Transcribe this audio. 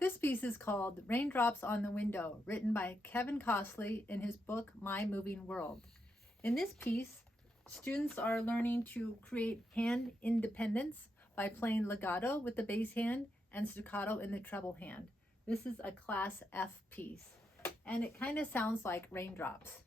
This piece is called Raindrops on the Window, written by Kevin Costley in his book, My Moving World. In this piece, students are learning to create hand independence by playing legato with the bass hand and staccato in the treble hand. This is a Class F piece, and it kind of sounds like raindrops.